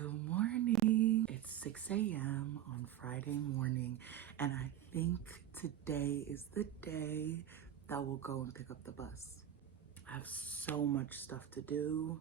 Good morning. It's 6 a.m. on Friday morning, and I think today is the day that we'll go and pick up the bus. I have so much stuff to do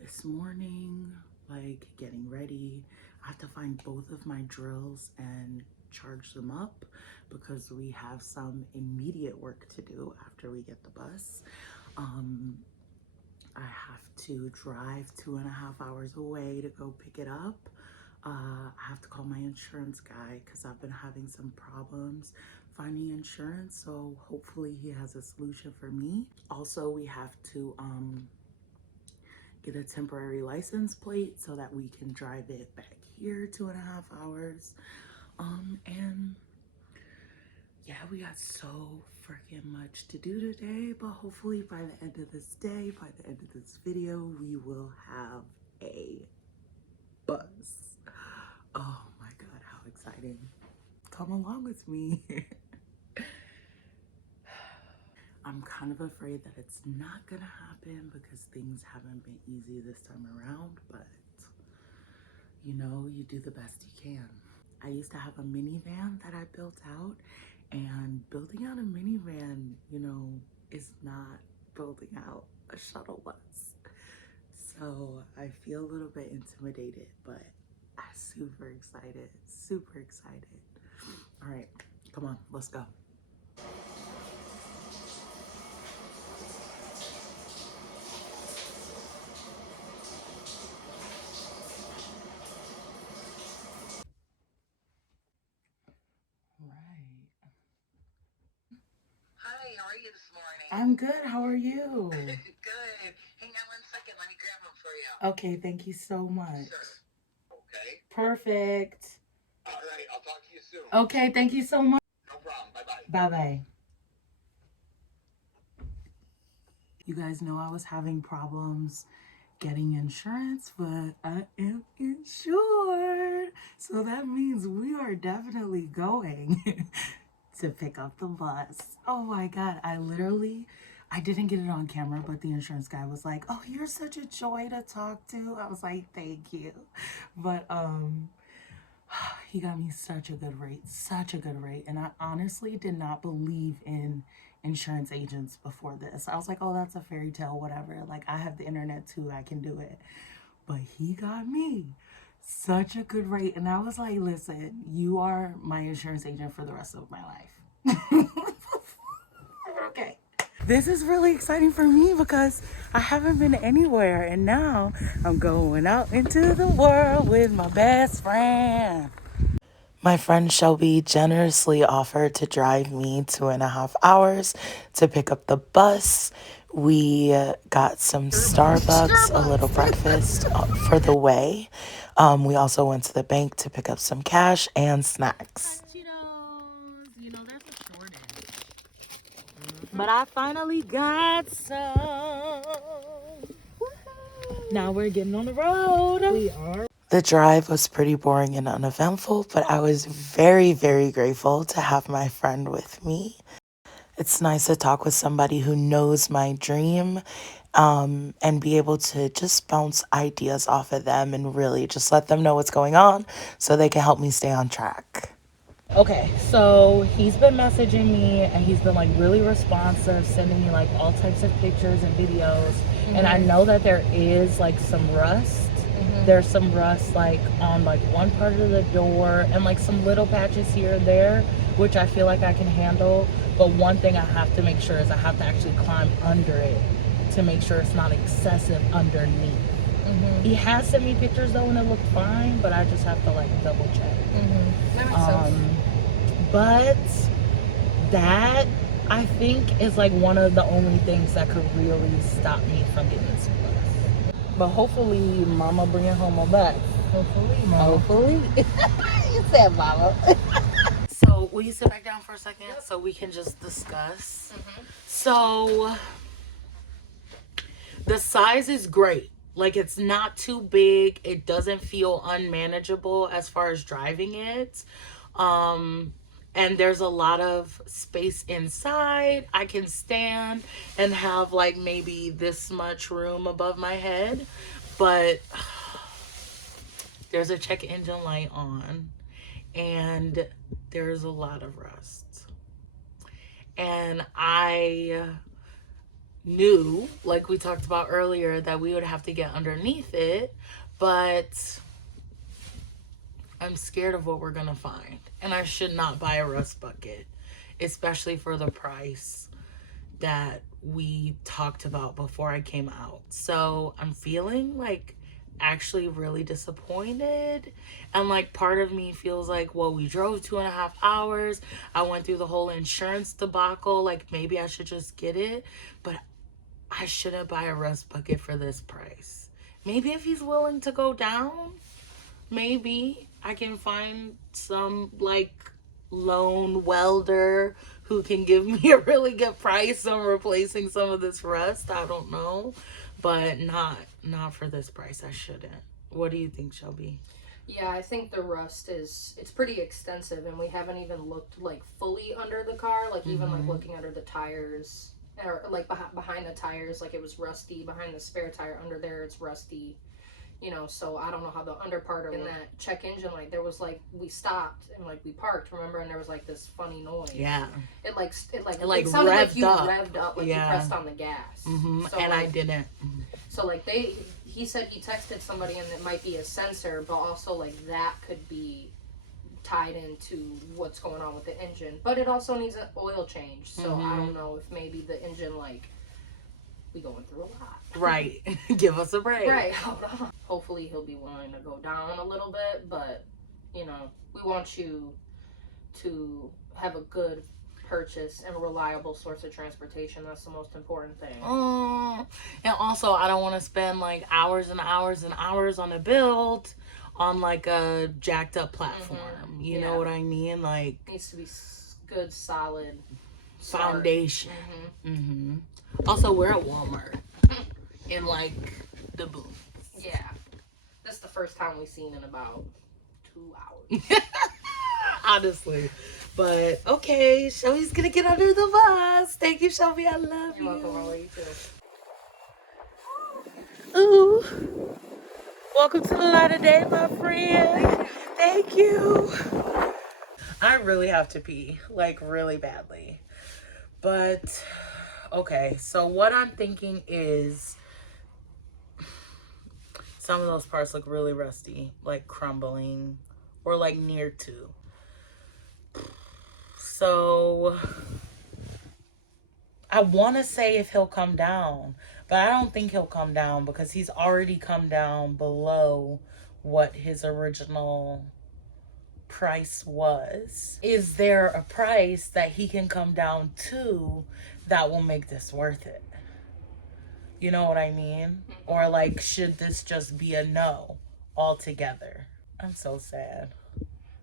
this morning, like getting ready. I have to find both of my drills and charge them up because we have some immediate work to do after we get the bus. I have to drive 2.5 hours away to go pick it up. I have to call my insurance guy because I've been having some problems finding insurance, so hopefully he has a solution for me. Also, we have to get a temporary license plate so that we can drive it back here 2.5 hours. And yeah, we got so freaking much to do today, but hopefully by the end of this day, by the end of this video, we will have a bus. Oh my God, how exciting. Come along with me. I'm kind of afraid that it's not gonna happen because things haven't been easy this time around, but you know, you do the best you can. I used to have a minivan that I built out, and building out a minivan, you know, is not building out a shuttle bus. So I feel a little bit intimidated, but I'm super excited, super excited. All right, come on, let's go. Right. Hi, how are you this morning? I'm good. How are you? Good. Hang on 1 second. Let me grab them for you. Okay, thank you so much. Sure. Okay. Perfect. All right. I'll talk to you soon. Okay, thank you so much. No problem. Bye-bye. Bye-bye. You guys know I was having problems getting insurance, but I am insured. So that means we are definitely going to pick up the bus. Oh my God, I didn't get it on camera, but the insurance guy was like, "Oh, you're such a joy to talk to." I was like, "Thank you." But he got me such a good rate, such a good rate. And I honestly did not believe in insurance agents before this. I was like, oh, that's a fairy tale, whatever. Like, I have the internet too, I can do it. But he got me such a good rate. And I was like, listen, you are my insurance agent for the rest of my life. Okay. This is really exciting for me because I haven't been anywhere, and now I'm going out into the world with my best friend. My friend Shelby generously offered to drive me 2.5 hours to pick up the bus. We got some Starbucks, a little breakfast for the way. We also went to the bank to pick up some cash and snacks. You know, that's a shortage. But I finally got some. Now we're getting on the road. We are. The drive was pretty boring and uneventful, but I was very, very grateful to have my friend with me. It's nice to talk with somebody who knows my dream, and be able to just bounce ideas off of them and really just let them know what's going on so they can help me stay on track. Okay, so he's been messaging me and he's been like really responsive, sending me like all types of pictures and videos. And I know that there is like some rust. There's some rust like on like one part of the door and like some little patches here and there, which I feel like I can handle. But one thing I have to make sure is I have to actually climb under it to make sure it's not excessive underneath. He has sent me pictures though and it looked fine, but I just have to like double check. That makes sense. But that, I think, is like one of the only things that could really stop me from getting this bus. But hopefully mama bring it home on back. Hopefully, Mama. Hopefully. You said mama. So will you sit back down for a second so we can just discuss? So the size is great. Like, it's not too big. It doesn't feel unmanageable as far as driving it. And there's a lot of space inside. I can stand and have like maybe this much room above my head. But there's a check engine light on, and there's a lot of rust. And I knew, like we talked about earlier, that we would have to get underneath it, but I'm scared of what we're gonna find. And I should not buy a rust bucket, especially for the price that we talked about before I came out. So I'm feeling like actually really disappointed, and like part of me feels like, well, we drove 2.5 hours, I went through the whole insurance debacle, like maybe I should just get it, but I shouldn't buy a rust bucket for this price. Maybe if he's willing to go down, maybe I can find some like lone welder who can give me a really good price on replacing some of this rust. I don't know, but not for this price. I shouldn't. What do you think, Shelby? Yeah, I think the rust it's pretty extensive, and we haven't even looked like fully under the car, like even like looking under the tires, or like behind the tires, like it was rusty. Behind the spare tire under there, it's rusty. You know, so I don't know how the under part of in that check engine light, there was like, we stopped and like we parked, remember, and there was like this funny noise. Yeah. It sounded revved like you up. revved up, like Yeah. you pressed on the gas. So, like, I didn't. So like he said he texted somebody and it might be a sensor, but also like that could be tied into what's going on with the engine. But it also needs an oil change. So I don't know if maybe the engine, like, we going through a lot. Right. Give us a break. Right. Hold on. Hopefully he'll be willing to go down a little bit, but you know, we want you to have a good purchase and a reliable source of transportation. That's the most important thing. And also, I don't want to spend like hours and hours and hours on a build on like a jacked up platform. You know what I mean? Like, needs to be good, solid foundation. Also, we're at Walmart in like the boom. Yeah, this is the first time we've seen in about 2 hours. Honestly. But okay, Shelby's gonna get under the bus. Thank you, Shelby. I love you. You're welcome. I love you too. Ooh. Welcome to the light of day, my friend. Thank you. I really have to pee, like really badly. But okay, so what I'm thinking is some of those parts look really rusty, like crumbling or like near to. So I want to say if he'll come down, but I don't think he'll come down because he's already come down below what his original price was. Is there a price that he can come down to that will make this worth it? You know what I mean? Or like, should this just be a no altogether? I'm so sad.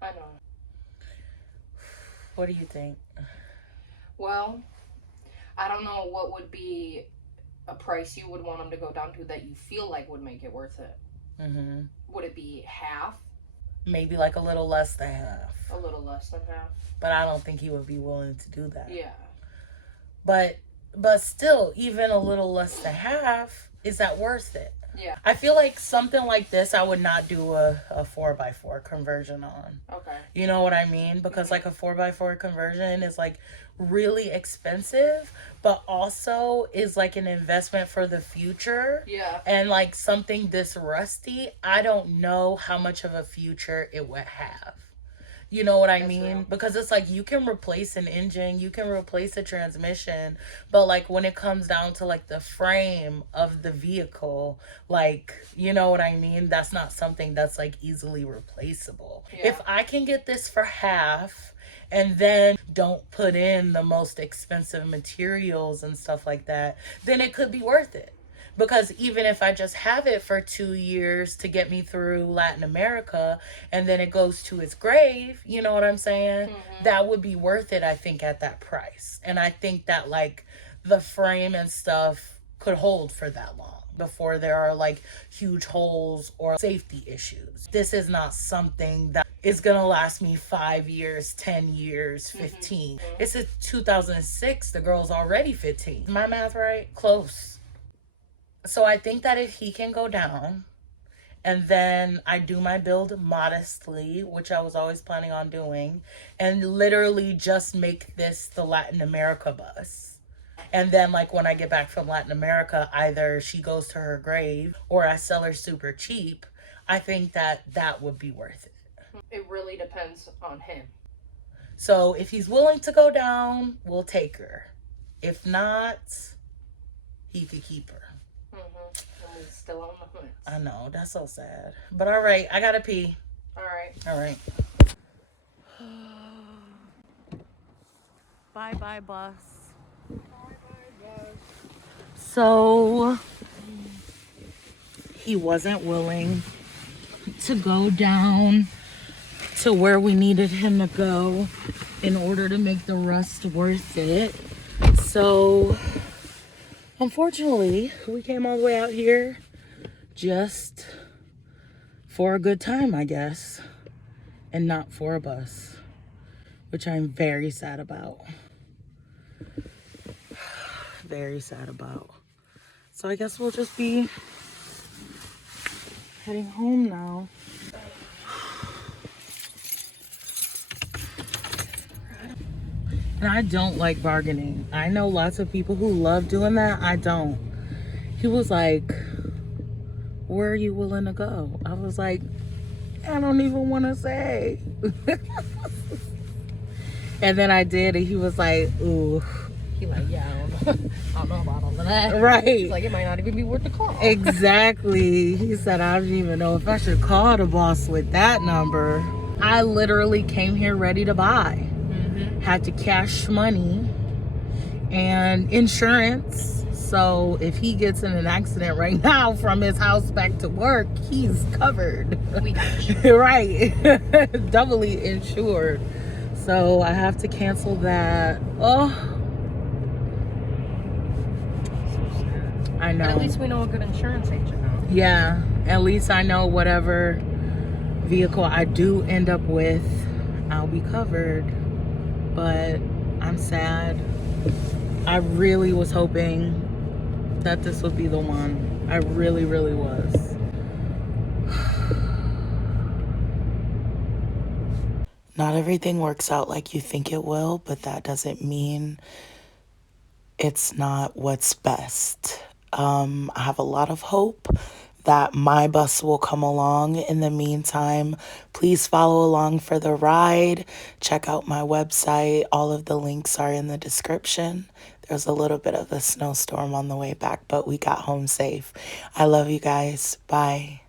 I know. What do you think? Well, I don't know what would be a price you would want him to go down to that you feel like would make it worth it. Would it be half? Maybe like a little less than half. A little less than half. But I don't think he would be willing to do that. Yeah. But still, even a little less than half, is that worth it? Yeah. I feel like something like this, I would not do a 4x4 conversion on. Okay. You know what I mean? Because like a 4x4 conversion is like really expensive, but also is like an investment for the future. Yeah. And like something this rusty, I don't know how much of a future it would have. You know what I mean? Real. Because it's like you can replace an engine, you can replace a transmission, but like when it comes down to like the frame of the vehicle, like, you know what I mean? That's not something that's like easily replaceable. Yeah. If I can get this for half and then don't put in the most expensive materials and stuff like that, then it could be worth it. Because even if I just have it for 2 years to get me through Latin America and then it goes to its grave, you know what I'm saying? That would be worth it, I think, at that price. And I think that like the frame and stuff could hold for that long before there are like huge holes or safety issues. This is not something that is gonna last me 5 years, 10 years, 15. It's a 2006, the girl's already 15. Is my math right? Close. So I think that if he can go down And then I do my build modestly, which I was always planning on doing, and literally just make this the Latin America bus. And then, like, when I get back from Latin America, either she goes to her grave or I sell her super cheap. I think that that would be worth it. It really depends on him. So if he's willing to go down, we'll take her. If not, he could keep her. And we still on the hunt. I know, that's so sad. But all right, I gotta pee. All right. All right. Bye bye, bus. So he wasn't willing to go down to where we needed him to go in order to make the rust worth it. So unfortunately, we came all the way out here just for a good time, I guess, and not for a bus, which I'm very sad about. Very sad about. So I guess we'll just be heading home now. And I don't like bargaining. I know lots of people who love doing that. I don't. He was like, where are you willing to go? I was like, I don't even want to say. And then I did, and he was like, ooh. He like, yeah, I don't know about all of that. Right. He's like, it might not even be worth the call. Exactly. He said, I don't even know if I should call the boss with that number. I literally came here ready to buy. Had to cash money and insurance. So if he gets in an accident right now from his house back to work, he's covered. We got you. Right. Doubly insured. So I have to cancel that. Oh. I know. But at least we know a good insurance agent now. Yeah. At least I know whatever vehicle I do end up with, I'll be covered. But I'm sad. I really was hoping that this would be the one. I really, really was. Not everything works out like you think it will, but that doesn't mean it's not what's best. I have a lot of hope that my bus will come along. In the meantime, please follow along for the ride. Check out my website. All of the links are in the description. There's a little bit of a snowstorm on the way back, but we got home safe. I love you guys. Bye.